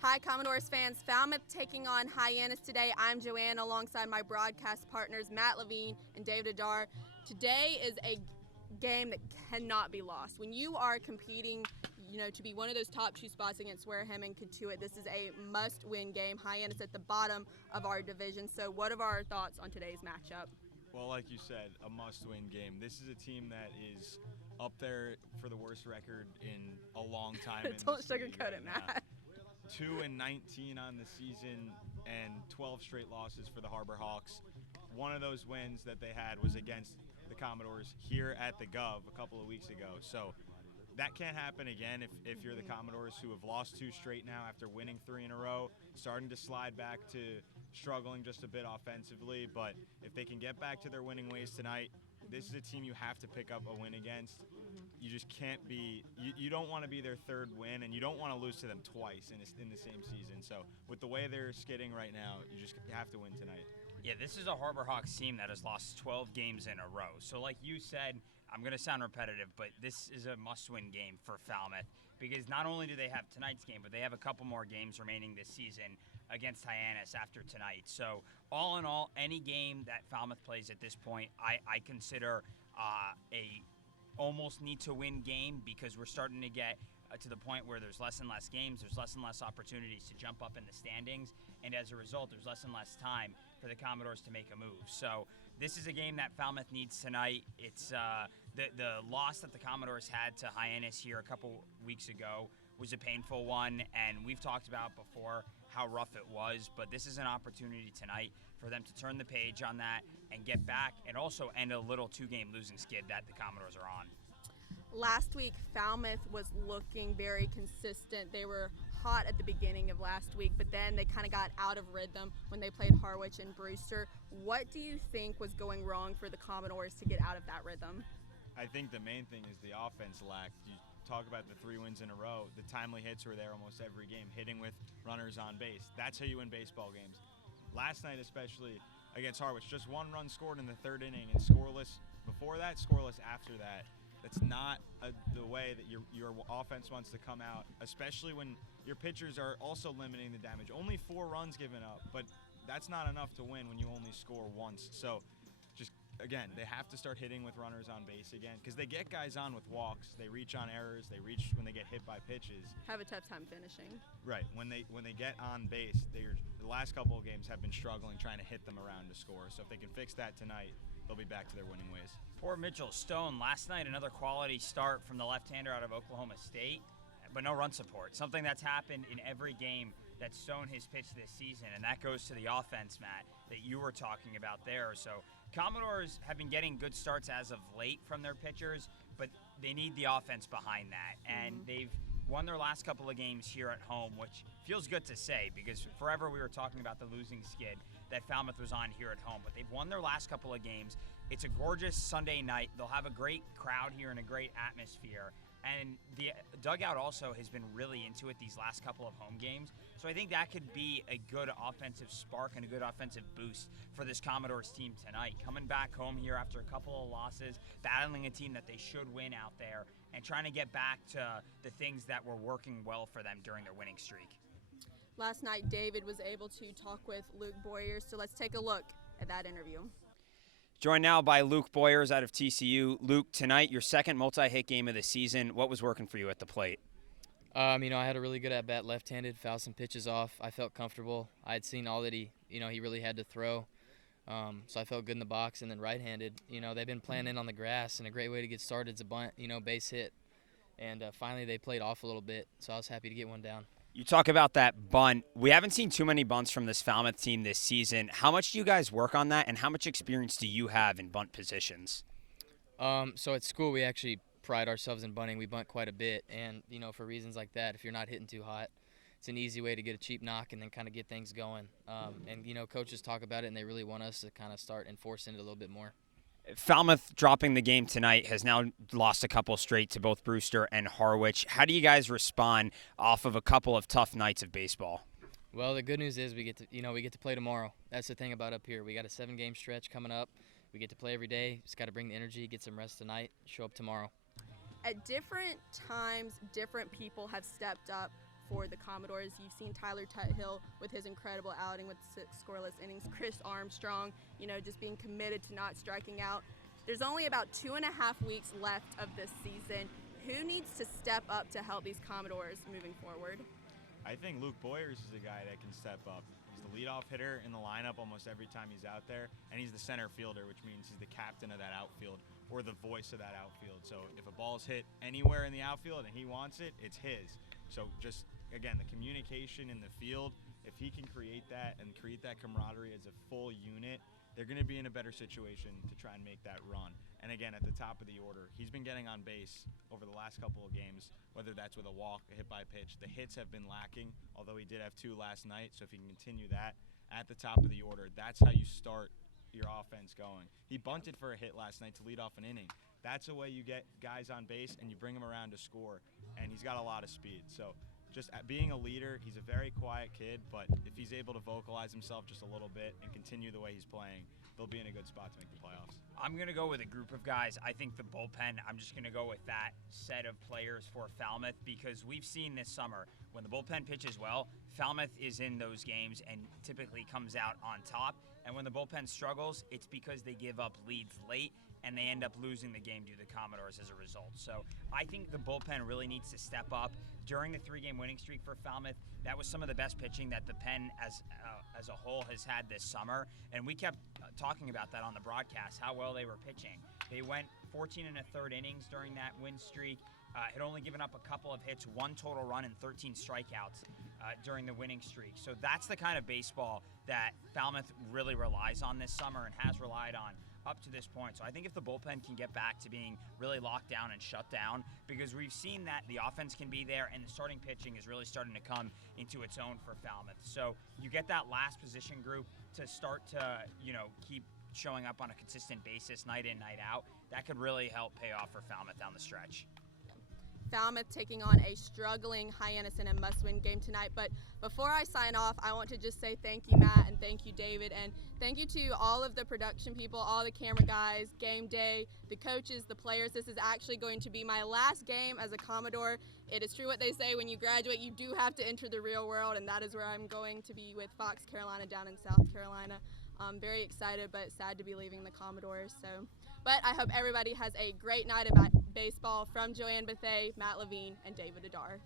Hi, Commodores fans. Falmouth taking on Hyannis today. I'm Joanne alongside my broadcast partners, Matt Levine and David Hadar. Today is a game that cannot be lost. When you are competing, to be one of those top two spots against Wareham and Katuitt, this is a must-win game. Hyannis at the bottom of our division. So what are our thoughts on today's matchup? Well, like you said, a must-win game. This is a team that is up there for the worst record in a long time. Don't sugarcoat it, Matt. 2-19 on the season and 12 straight losses for the Harbor Hawks. One of those wins that they had was against the Commodores here at the Gov a couple of weeks ago. So that can't happen again if you're the Commodores, who have lost 2 straight now after winning 3 in a row, starting to slide back to struggling just a bit offensively. But if they can get back to their winning ways tonight, this is a team you have to pick up a win against. You just can't be – you don't want to be their third win, and you don't want to lose to them twice in the same season. So with the way they're skidding right now, you have to win tonight. Yeah, this is a Harbor Hawks team that has lost 12 games in a row. So like you said, I'm going to sound repetitive, but this is a must-win game for Falmouth because not only do they have tonight's game, but they have a couple more games remaining this season against Hyannis after tonight. So all in all, any game that Falmouth plays at this point, I consider a almost need-to-win game because we're starting to get to the point where there's less and less games, there's less and less opportunities to jump up in the standings, and as a result, there's less and less time for the Commodores to make a move. So this is a game that Falmouth needs tonight. It's the loss that the Commodores had to Hyannis here a couple weeks ago was a painful one, and we've talked about before how rough it was, but this is an opportunity tonight for them to turn the page on that and get back and also end a little 2-game losing skid that the Commodores are on. Last week, Falmouth was looking very consistent. They were hot at the beginning of last week, but then they kind of got out of rhythm when they played Harwich and Brewster. What do you think was going wrong for the Commodores to get out of that rhythm? I think the main thing is the offense lacked. You talk about the 3 wins in a row. The timely hits were there almost every game, hitting with runners on base. That's how you win baseball games. Last night, especially against Harwich, just 1 run scored in the 3rd inning and scoreless before that, scoreless after that. That's not the way that your offense wants to come out, especially when your pitchers are also limiting the damage. Only 4 runs given up, but that's not enough to win when you only score once. So just, again, they have to start hitting with runners on base again because they get guys on with walks. They reach on errors. They reach when they get hit by pitches. Have a tough time finishing. Right. When they get on base, the last couple of games have been struggling trying to hit them around to score. So if they can fix that tonight, they'll be back to their winning ways. Poor Mitchell Stone. Last night, another quality start from the left-hander out of Oklahoma State, but no run support. Something that's happened in every game that Stone has pitched this season, and that goes to the offense, Matt, that you were talking about there. So Commodores have been getting good starts as of late from their pitchers, but they need the offense behind that. And they've won their last couple of games here at home, which feels good to say because forever we were talking about the losing skid that Falmouth was on here at home. But they've won their last couple of games. It's a gorgeous Sunday night. They'll have a great crowd here and a great atmosphere. And the dugout also has been really into it these last couple of home games. So I think that could be a good offensive spark and a good offensive boost for this Commodores team tonight. Coming back home here after a couple of losses, battling a team that they should win out there, and trying to get back to the things that were working well for them during their winning streak. Last night, David was able to talk with Luke Boyers, so let's take a look at that interview. Joined now by Luke Boyers out of TCU. Luke, tonight, your second multi-hit game of the season. What was working for you at the plate? I had a really good at-bat left-handed, fouled some pitches off. I felt comfortable. I had seen all that he really had to throw. So I felt good in the box. And then right-handed, they've been playing in on the grass, and a great way to get started is a bunt, base hit. And finally they played off a little bit, so I was happy to get one down. You talk about that bunt. We haven't seen too many bunts from this Falmouth team this season. How much do you guys work on that, and how much experience do you have in bunt positions? So at school we actually pride ourselves in bunting. We bunt quite a bit, and for reasons like that, if you're not hitting too hot, it's an easy way to get a cheap knock and then kind of get things going. And coaches talk about it, and they really want us to kind of start enforcing it a little bit more. Falmouth dropping the game tonight has now lost a couple straight to both Brewster and Harwich. How do you guys respond off of a couple of tough nights of baseball? Well, the good news is we get to play tomorrow. That's the thing about up here. We got a 7-game stretch coming up. We get to play every day. Just got to bring the energy, get some rest tonight, show up tomorrow. At different times, different people have stepped up for the Commodores. You've seen Tyler Tuthill with his incredible outing with 6 scoreless innings. Chris Armstrong, just being committed to not striking out. There's only about 2.5 weeks left of this season. Who needs to step up to help these Commodores moving forward? I think Luke Boyers is a guy that can step up. He's the leadoff hitter in the lineup almost every time he's out there, and he's the center fielder, which means he's the captain of that outfield or the voice of that outfield. So if a ball's hit anywhere in the outfield and he wants it, it's his. So just, again, the communication in the field, if he can create that and create that camaraderie as a full unit, they're going to be in a better situation to try and make that run. And again, at the top of the order, he's been getting on base over the last couple of games, whether that's with a walk, a hit by pitch. The hits have been lacking, although he did have 2 last night. So if he can continue that at the top of the order, that's how you start your offense going. He bunted for a hit last night to lead off an inning. That's a way you get guys on base and you bring them around to score. And he's got a lot of speed. So just being a leader, he's a very quiet kid, but if he's able to vocalize himself just a little bit and continue the way he's playing, they'll be in a good spot to make the playoffs. I'm going to go with a group of guys. I think the bullpen, I'm just going to go with that set of players for Falmouth because we've seen this summer when the bullpen pitches well, Falmouth is in those games and typically comes out on top. And when the bullpen struggles, it's because they give up leads late and they end up losing the game due to the Commodores as a result. So I think the bullpen really needs to step up. During the 3-game winning streak for Falmouth, that was some of the best pitching that the pen as a whole has had this summer. And we kept talking about that on the broadcast, how well they were pitching. They went 14 1/3 innings during that win streak, had only given up a couple of hits, 1 total run and 13 strikeouts during the winning streak. So that's the kind of baseball that Falmouth really relies on this summer and has relied on up to this point. So I think if the bullpen can get back to being really locked down and shut down, because we've seen that the offense can be there and the starting pitching is really starting to come into its own for Falmouth. So you get that last position group to start to, keep showing up on a consistent basis night in, night out. That could really help pay off for Falmouth down the stretch. Falmouth taking on a struggling Hyannis in a must-win game tonight. But before I sign off, I want to just say thank you, Matt, and thank you, David, and thank you to all of the production people, all the camera guys, game day, the coaches, the players. This is actually going to be my last game as a Commodore. It is true what they say, when you graduate, you do have to enter the real world, and that is where I'm going to be with Fox Carolina down in South Carolina. I'm very excited, but sad to be leaving the Commodores. But I hope everybody has a great night of baseball. From Joanne Bethea, Matt Levine, and David Hadar.